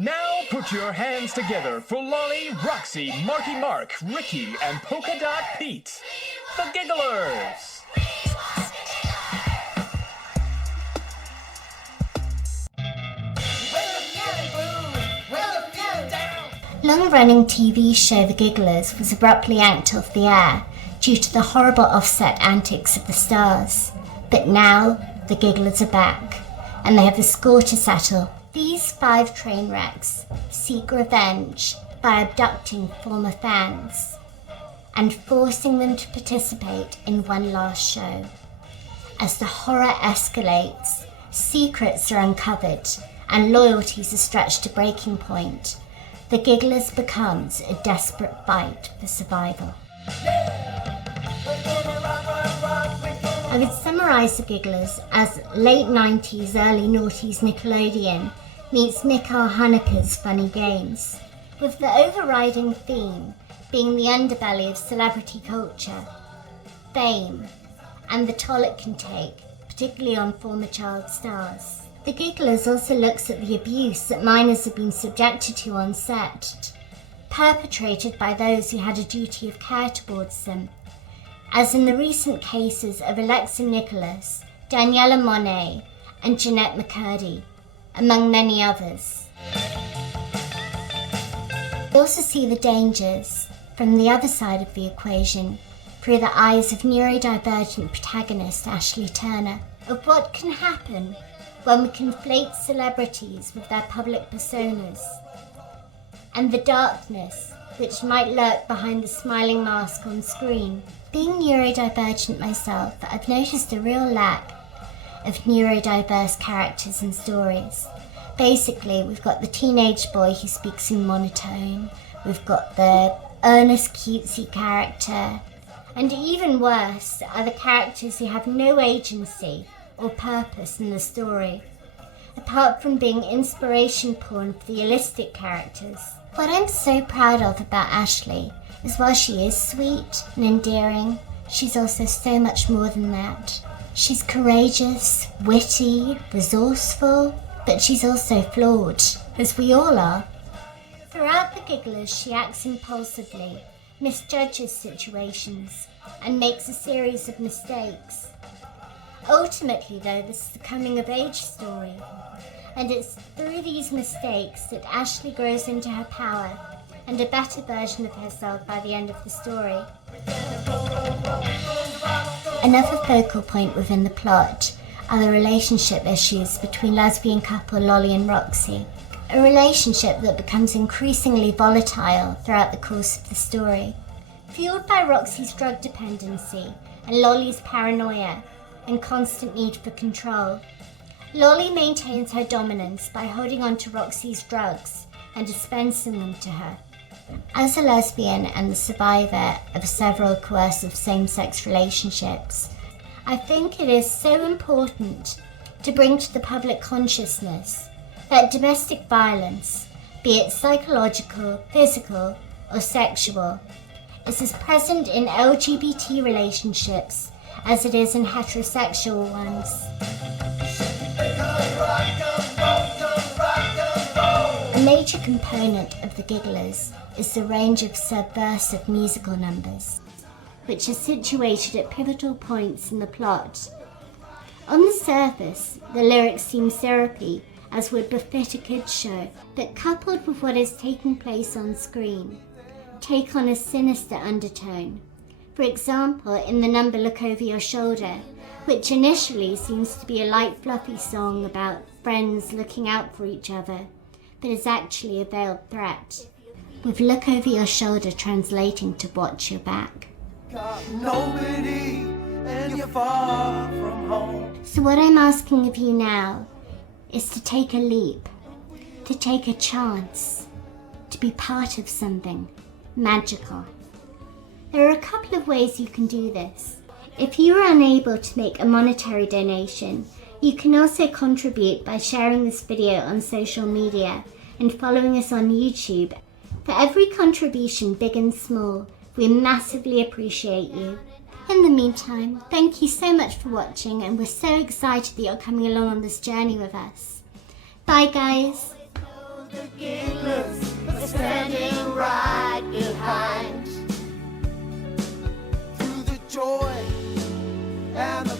Now put your hands together for Lolly, Roxy, Marky Mark, Ricky, and Polka Dot Pete, the Gigglers. Long-running TV show The Gigglers was abruptly yanked off the air due to the horrible offset antics of the stars. But now, the Gigglers are back, and they have a score to settle. These 5 train wrecks seek revenge by abducting former fans and forcing them to participate in one last show. As the horror escalates, secrets are uncovered and loyalties are stretched to breaking point. The Gigglers becomes a desperate fight for survival. I would summarise The Gigglers as late 90s, early noughties Nickelodeon meets Mikhail Haneke's Funny Games, with the overriding theme being the underbelly of celebrity culture, fame, and the toll it can take, particularly on former child stars. The Gigglers also looks at the abuse that minors have been subjected to on set, perpetrated by those who had a duty of care towards them, as in the recent cases of Alexa Nicholas, Daniela Monet, and Jeanette McCurdy, among many others. We also see the dangers from the other side of the equation through the eyes of neurodivergent protagonist Ashley Turner, of what can happen when we conflate celebrities with their public personas, and the darkness which might lurk behind the smiling mask on screen. Being neurodivergent myself, I've noticed a real lack of neurodiverse characters and stories. Basically, we've got the teenage boy who speaks in monotone, we've got the earnest cutesy character, and even worse are the characters who have no agency or purpose in the story, apart from being inspiration porn for the realistic characters. What I'm so proud of about Ashley is while she is sweet and endearing, she's also so much more than that. She's courageous, witty, resourceful, but she's also flawed, as we all are. Throughout The Gigglers, she acts impulsively, misjudges situations, and makes a series of mistakes. Ultimately, though, this is a coming-of-age story, and it's through these mistakes that Ashley grows into her power and a better version of herself by the end of the story. Another focal point within the plot are the relationship issues between lesbian couple Lolly and Roxy, a relationship that becomes increasingly volatile throughout the course of the story. Fueled by Roxy's drug dependency and Lolly's paranoia and constant need for control, Lolly maintains her dominance by holding on to Roxy's drugs and dispensing them to her. As a lesbian and the survivor of several coercive same-sex relationships, I think it is so important to bring to the public consciousness that domestic violence, be it psychological, physical, or sexual, is as present in LGBT relationships as it is in heterosexual ones. A major component of The Gigglers is the range of subversive musical numbers, which are situated at pivotal points in the plot. On the surface, the lyrics seem syrupy, as would befit a kids' show, but coupled with what is taking place on screen, take on a sinister undertone. For example, in the number Look Over Your Shoulder, which initially seems to be a light fluffy song about friends looking out for each other, but is actually a veiled threat, with Look Over Your Shoulder translating to Watch Your Back. Nobody, and you're far from home. So what I'm asking of you now is to take a leap, to take a chance, to be part of something magical. There are a couple of ways you can do this. If you are unable to make a monetary donation, you can also contribute by sharing this video on social media and following us on YouTube. For every contribution, big and small, we massively appreciate you. In the meantime, thank you so much for watching, and we're so excited that you're coming along on this journey with us. Bye guys! joy and the